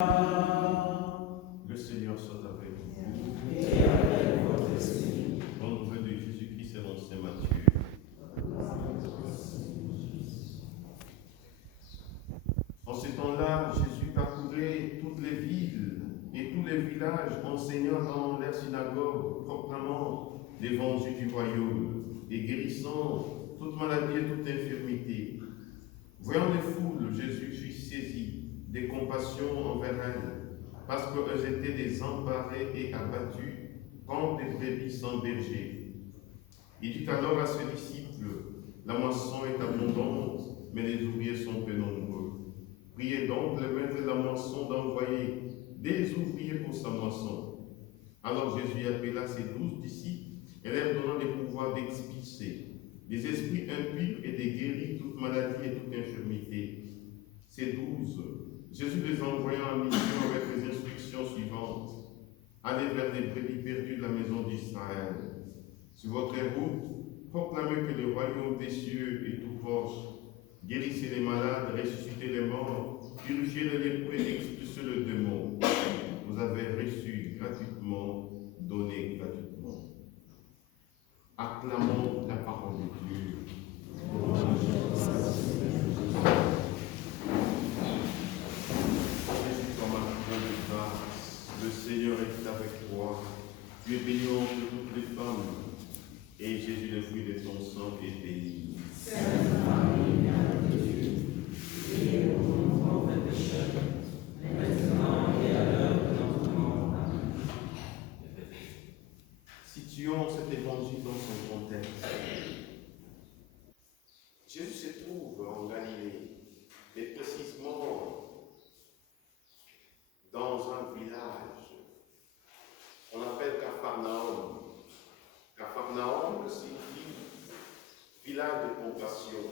Le Seigneur soit avec vous. Et avec votre esprit. Bonne nouvelle de Jésus-Christ selon saint Matthieu. En ce temps-là, Jésus parcourait toutes les villes et tous les villages, enseignant dans leurs synagogues, proclamant l'évangile du royaume et guérissant toute maladie et toute infirmité. Voyant les foules, Jésus fut saisi de compassion envers elles, parce qu'elles étaient désemparées et abattues comme des brebis sans berger. Il dit alors à ses disciples, la moisson est abondante, mais les ouvriers sont peu nombreux. Priez donc le maître de la moisson d'envoyer des ouvriers pour sa moisson. Alors Jésus appela ses 12 disciples et leur donna le pouvoir d'expulser des esprits impurs et de guérir toute maladie et toute infirmité. Ces 12, Jésus les envoya en mission avec les instructions suivantes. Allez vers les brebis perdues de la maison d'Israël. Sur votre route, proclamez que le royaume des cieux est tout proche. Guérissez les malades, ressuscitez les morts, purifiez les lépreux et expulsez le démon. Vous avez reçu gratuitement, donné gratuitement. Acclamons la parole de Dieu. Le Seigneur est avec toi. Tu es bénie entre toutes les femmes, et Jésus, le fruit de ton sang, est béni. Sainte Marie, Mère de Dieu, priez pour nous pauvres pécheurs, maintenant et à l'heure de notre mort. Amen. Situons cet évangile dans son contexte. Jésus se trouve en Galilée, et précisément dans un village qu'on appelle Capharnaüm. Capharnaüm signifie village de compassion.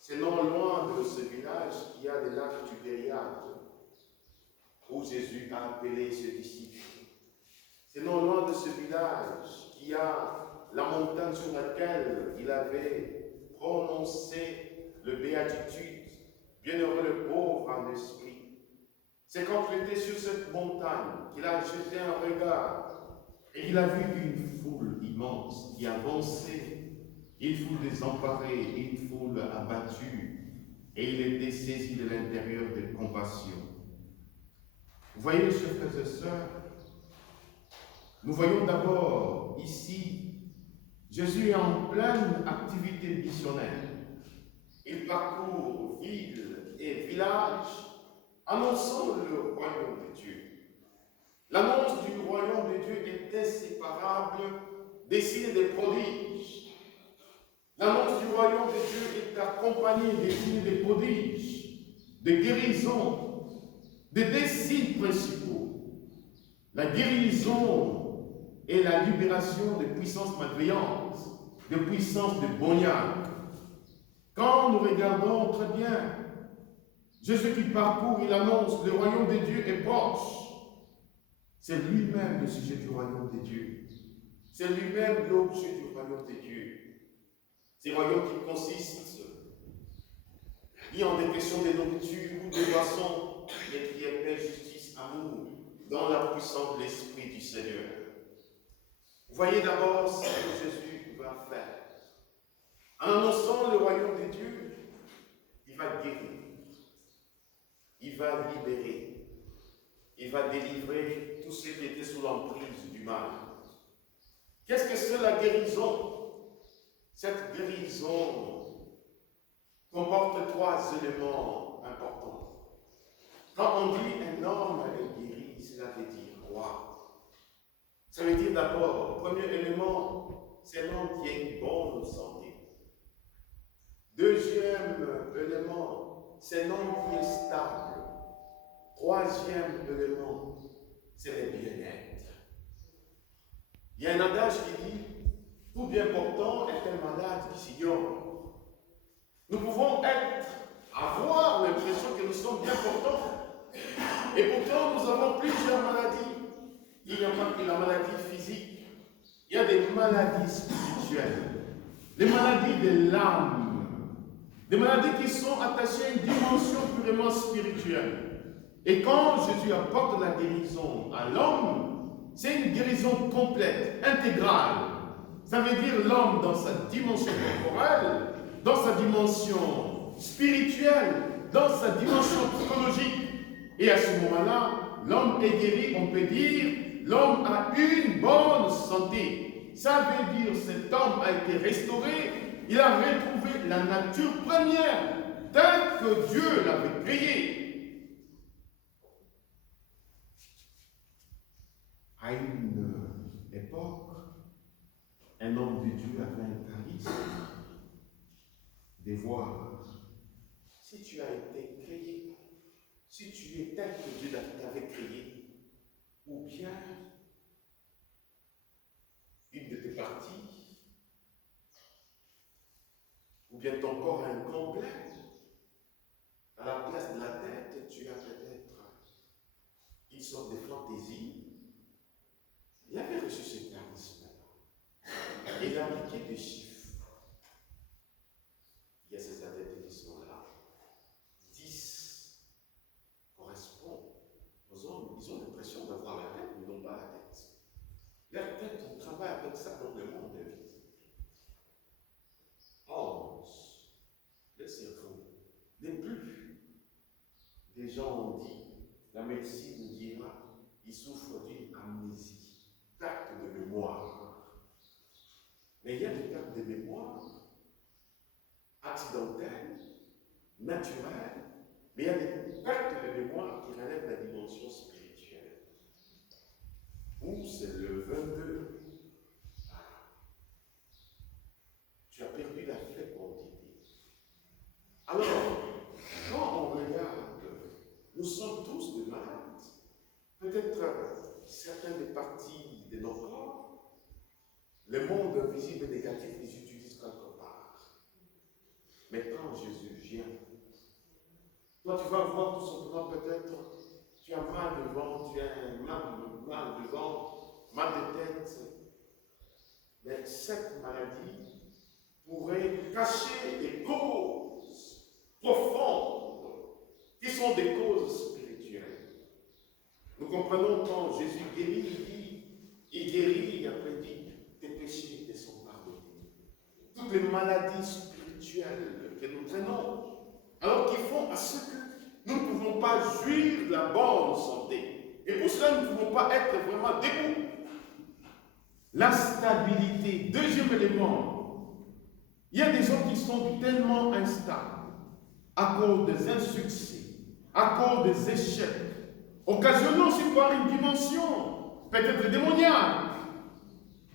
C'est non loin de ce village qu'il y a des lacs Tibériades, où Jésus a appelé ses disciples. C'est non loin de ce village qu'il y a la montagne sur laquelle il avait prononcé le béatitude. Bienheureux le pauvre en esprit. C'est quand il était sur cette montagne qu'il a jeté un regard et il a vu une foule immense qui avançait, une foule désemparée, une foule abattue, et il était saisi de l'intérieur de compassion. Vous voyez, chers frères et sœurs, nous voyons d'abord ici, Jésus est en pleine activité missionnaire. Il parcourt villes et villages, annonçant le royaume de Dieu. L'annonce du royaume de Dieu est inséparable des signes et des prodiges. L'annonce du royaume de Dieu est accompagnée des signes et des prodiges, de guérison, de deux signes principaux. La guérison et la libération de puissances malveillantes, de puissances démoniaques. Quand nous regardons très bien Jésus qui parcourt, il annonce, le royaume de Dieu est proche. C'est lui-même le sujet du royaume de Dieu. C'est lui-même l'objet du royaume de Dieu. C'est un royaume qui consiste ni en des questions de nourriture ou de boisson, mais qui est paix, justice, amour, dans la puissance de l'Esprit du Seigneur. Vous voyez d'abord ce que Jésus va faire. En annonçant le royaume de Dieu, il va guérir. Il va libérer, il va délivrer tous ceux qui étaient sous l'emprise du mal. Qu'est-ce que c'est la guérison? Cette guérison comporte trois éléments importants. Quand on dit un homme est guéri, cela veut dire quoi? Ça veut dire d'abord, premier élément, c'est l'homme qui a une bonne santé. Deuxième élément, c'est l'homme qui est stable. Troisième élément, c'est le bien-être. Il y a un adage qui dit, tout bien portant est un malade qui s'ignore. Nous pouvons avoir l'impression que nous sommes bien portants. Et pourtant, nous avons plusieurs maladies. Il n'y a pas que la maladie physique. Il y a des maladies spirituelles. Les maladies de l'âme. Des maladies qui sont attachées à une dimension purement spirituelle. Et quand Jésus apporte la guérison à l'homme, c'est une guérison complète, intégrale. Ça veut dire l'homme dans sa dimension corporelle, dans sa dimension spirituelle, dans sa dimension psychologique. Et à ce moment-là, l'homme est guéri, on peut dire, l'homme a une bonne santé. Ça veut dire cet homme a été restauré, il a retrouvé la nature première, telle que Dieu l'avait créée. À une époque, un homme de Dieu avait un charisme de voir si tu as été créé, si tu es tel que Dieu t'avait créé, ou bien une de tes parties, ou bien ton corps incomplet, à la place de la tête, tu as peut-être une sorte de fantaisie. Il avait reçu ce charisme-là. Et il a appliqué des chiffres. Il y a ces adeptes qui sont là. 10 correspond aux hommes. Ils ont l'impression d'avoir la tête, mais non pas la tête. La tête, on travaille avec ça dans le monde invisible. 11. Le cerveau. Les plus. Des gens ont dit, la médecine dira, ils souffrent d'une amnésie. Perte de mémoire. Mais il y a des pertes de mémoire accidentelles, naturelles, mais il y a des pertes de mémoire qui relèvent de la dimension spirituelle. Où c'est le 22. Tu as perdu la fécondité. Alors, quand on regarde, nous sommes tous des malades. Peut-être certaines des parties de nos corps, le monde invisible et négatif les utilise quelque part. Mais quand Jésus vient, toi tu vas voir tout simplement peut-être, tu as mal de ventre, tu as mal de ventre, mal de tête. Mais cette maladie pourrait cacher des causes profondes qui sont des causes spirituelles. Nous comprenons quand Jésus guérit, il guérit et après il dit, tes péchés te sont pardonnés. Toutes les maladies spirituelles que nous traînons, alors qu'ils font à ce que nous ne pouvons pas jouir de la bonne santé. Et pour cela, nous ne pouvons pas être vraiment debout. La stabilité, deuxième élément. Il y a des gens qui sont tellement instables à cause des insuccès, à cause des échecs, occasionnant aussi par une dimension peut-être démoniaque.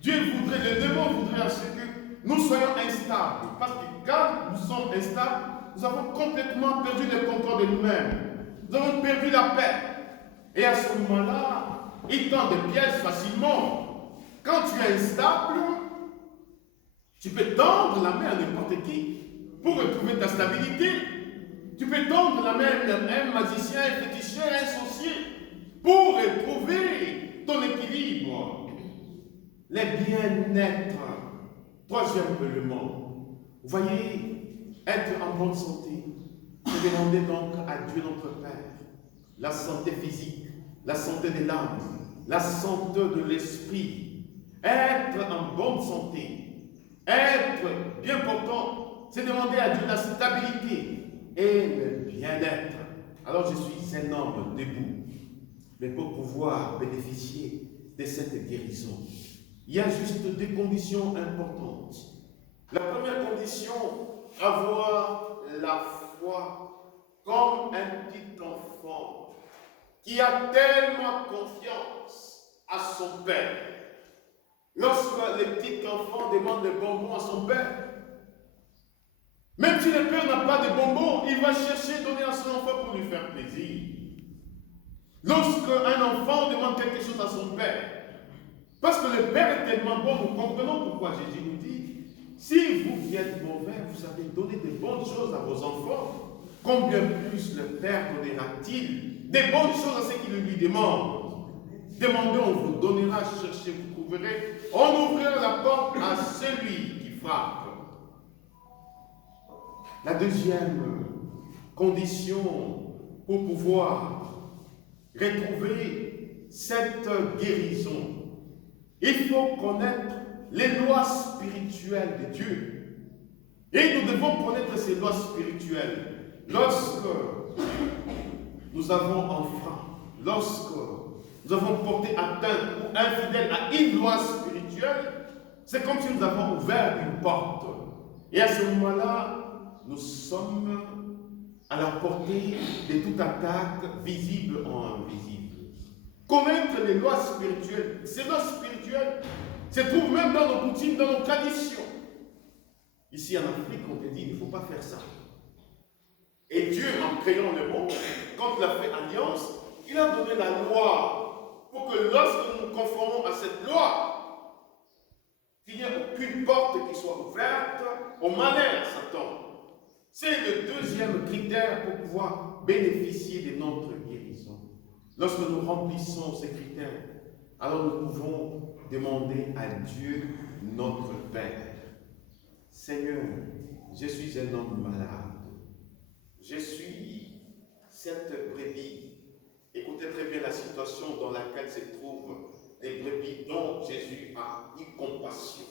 Dieu voudrait, le démon voudrait à ce que nous soyons instables. Parce que quand nous sommes instables, nous avons complètement perdu le contrôle de nous-mêmes. Nous avons perdu la paix. Et à ce moment-là, il tend des pièges facilement. Quand tu es instable, tu peux tendre la main à n'importe qui pour retrouver ta stabilité. Tu peux tendre la main à un magicien, un féticheur, un sorcier pour retrouver ton équilibre. Les bien-être. Troisième élément. Vous voyez, être en bonne santé. C'est demander donc à Dieu notre Père la santé physique, la santé de l'âme, la santé de l'esprit. Être en bonne santé, être bien portant, c'est demander à Dieu la stabilité et le bien-être. Alors je suis un homme debout, mais pour pouvoir bénéficier de cette guérison, il y a juste deux conditions importantes. La première condition, avoir la foi comme un petit enfant qui a tellement confiance à son père. Lorsque le petit enfant demande des bonbons à son père, même si le père n'a pas de bonbons, il va chercher à donner à son enfant pour lui faire plaisir. Lorsque un enfant demande quelque chose à son père, parce que le père est tellement bon, nous comprenons pourquoi Jésus nous dit, si vous êtes mauvais, vous savez donner de bonnes choses à vos enfants, combien plus le père donnera-t-il des bonnes choses à ceux qui le lui demandent. Demandez, on vous donnera, cherchez, vous trouverez. On ouvrira la porte à celui qui frappe. La deuxième condition pour pouvoir retrouver cette guérison, il faut connaître les lois spirituelles de Dieu. Et nous devons connaître ces lois spirituelles. Lorsque nous avons enfreint, lorsque nous avons porté atteinte ou infidèle à une loi spirituelle, c'est comme si nous avons ouvert une porte. Et à ce moment-là, nous sommes à la portée de toute attaque visible ou invisible. Connaître les lois spirituelles, ces lois spirituelles se trouvent même dans nos coutumes, dans nos traditions. Ici en Afrique, on te dit, il ne faut pas faire ça. Et Dieu, en créant le monde, quand il a fait alliance, il a donné la loi pour que lorsque nous nous conformons à cette loi, qu'il n'y ait aucune porte qui soit ouverte au malin à Satan. C'est le deuxième critère pour pouvoir bénéficier de notre guérison. Lorsque nous remplissons ces critères, alors nous pouvons demander à Dieu notre Père. Seigneur, je suis un homme malade. Je suis cette brebis. Écoutez très bien la situation dans laquelle se trouvent les brebis dont Jésus a eu compassion.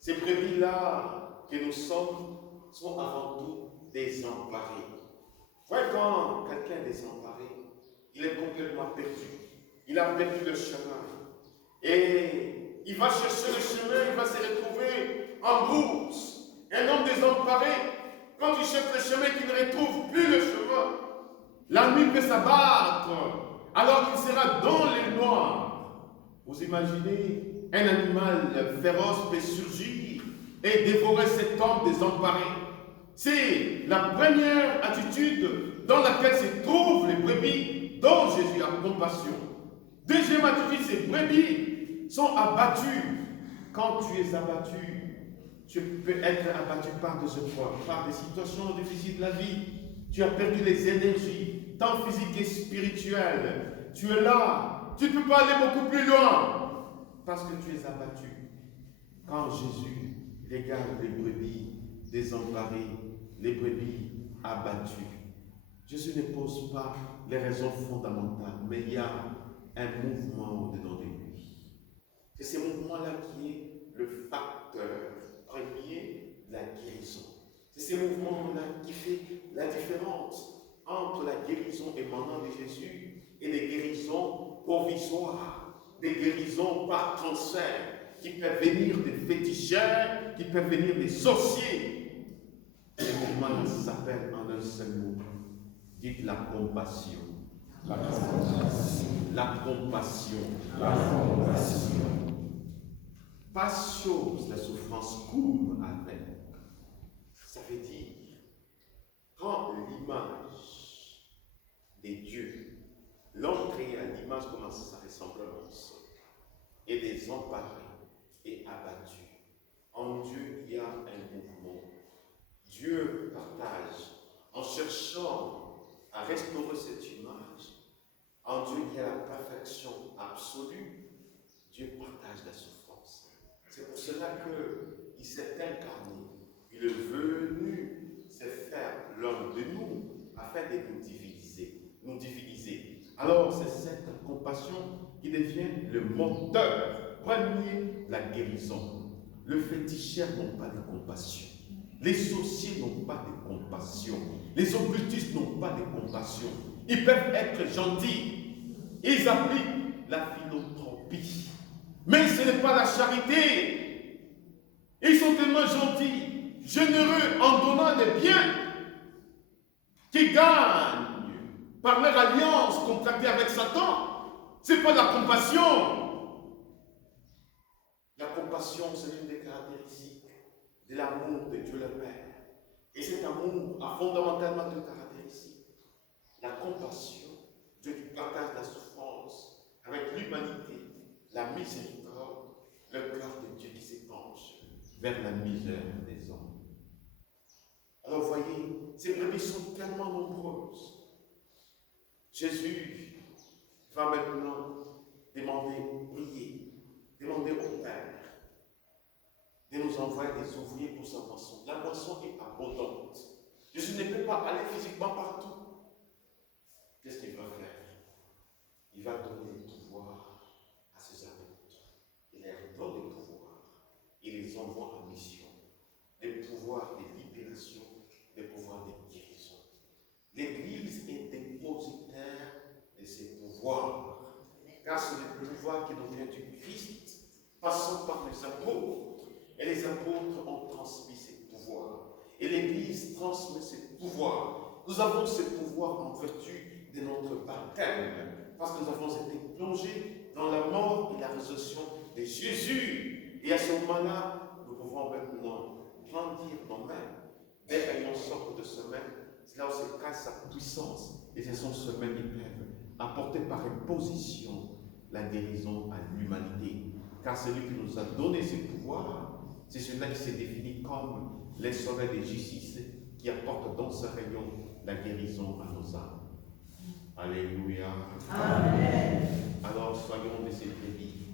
Ces brebis-là que nous sommes sont avant tout désemparés. Ouais, quand quelqu'un est désemparé, il est complètement perdu. Il a perdu le chemin. Et il va chercher le chemin, il va se retrouver en brousse. Un homme désemparé, quand il cherche le chemin, qu'il ne retrouve plus le chemin, la nuit peut s'abattre, alors qu'il sera dans les noirs. Vous imaginez, un animal féroce peut surgir et dévorer cet homme désemparé. C'est la première attitude dans laquelle se trouvent les brebis dont Jésus a compassion. Deuxième attitude, ces brebis sont abattues. Quand tu es abattu, tu peux être abattu par des épreuves, par des situations difficiles de la vie. Tu as perdu les énergies, tant physiques et spirituelles. Tu es là, tu ne peux pas aller beaucoup plus loin parce que tu es abattu. Quand Jésus regarde les brebis désemparées, les brebis abattues, Jésus ne pose pas les raisons fondamentales, mais il y a un mouvement au-dedans de lui. C'est ce mouvement-là qui est le facteur premier de la guérison. C'est ce mouvement-là qui fait la différence entre la guérison émanant de Jésus et les guérisons provisoires, des guérisons par transfert, qui peuvent venir des féticheurs, qui peuvent venir des sorciers. Ce mouvement s'appelle en un seul mot. Dites la compassion. La compassion. La compassion. La compassion. Pas chose, la souffrance court avec. Ça veut dire, quand l'image des dieux, l'homme créé à l'image comme à sa ressemblance, est désemparé et abattu, en Dieu il y a un mouvement. Dieu partage en cherchant à restaurer cette image. En Dieu il y a la perfection absolue. Dieu partage la souffrance. C'est pour cela qu'il s'est incarné. Il est venu se faire l'homme de nous afin de nous diviser. Alors c'est cette compassion qui devient le moteur premier de la guérison. Le féticheur n'ont pas de compassion. Les sorciers n'ont pas de compassion. Les occultistes n'ont pas de compassion. Ils peuvent être gentils. Ils appliquent la philanthropie. Mais ce n'est pas la charité. Ils sont tellement gentils, généreux en donnant des biens qui gagnent par leur alliance contractée avec Satan. Ce n'est pas la compassion. La compassion, c'est l'une des caractéristiques de l'amour de Dieu le Père. Et cet amour a fondamentalement deux caractéristiques. La compassion, Dieu qui partage la souffrance avec l'humanité, la miséricorde, le cœur de Dieu qui s'épanche vers la misère des hommes. Alors voyez, ces brebis sont tellement nombreuses. Jésus va maintenant prier, demander au Père de nous envoyer des ouvriers pour sa moisson. La moisson est abondante. Jésus ne peut pas aller physiquement partout. Qu'est-ce qu'il va faire? car c'est le pouvoir qui nous vient du Christ, passant par les apôtres. Et les apôtres ont transmis ces pouvoirs. Et l'Église transmet ces pouvoirs. Nous avons ces pouvoirs en vertu de notre baptême, parce que nous avons été plongés dans la mort et la résurrection de Jésus. Et à ce moment-là, nous pouvons maintenant grandir nous-mêmes. Dès qu'on sort de semaine, c'est là où se cache sa puissance. Et ce sont semaines qui peuvent apporter par imposition la guérison à l'humanité. Car celui qui nous a donné ces pouvoirs, c'est celui-là qui s'est défini comme les soleils de justice qui apportent dans ce rayon la guérison à nos âmes. Alléluia. Amen. Alors soyons de ces brebis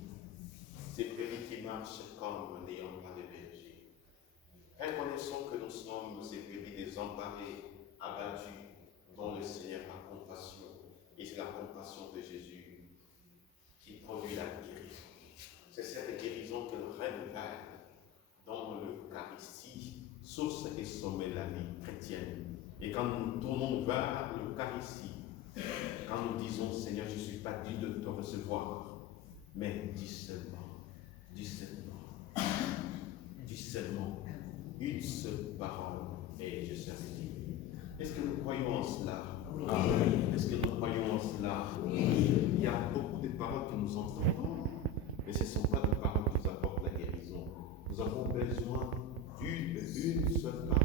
qui marchent comme n'ayant pas de berger. Reconnaissons que nous sommes ces brebis désemparés, abattus, dont le Seigneur a compassion. Et c'est la compassion de Jésus qui produit la guérison. C'est cette guérison que le révèle dans l'Eucharistie, source et sommet de la vie chrétienne. Et quand nous tournons vers l'Eucharistie, quand nous disons Seigneur, je ne suis pas digne de te recevoir, mais dis seulement, une seule parole et je serai digne. Est-ce que nous croyons en cela? Oui. Est-ce que nous croyons en cela? Oui. Il y a beaucoup de paroles que nous entendons, mais ce ne sont pas des paroles qui nous apportent la guérison. Nous avons besoin d'une seule parole.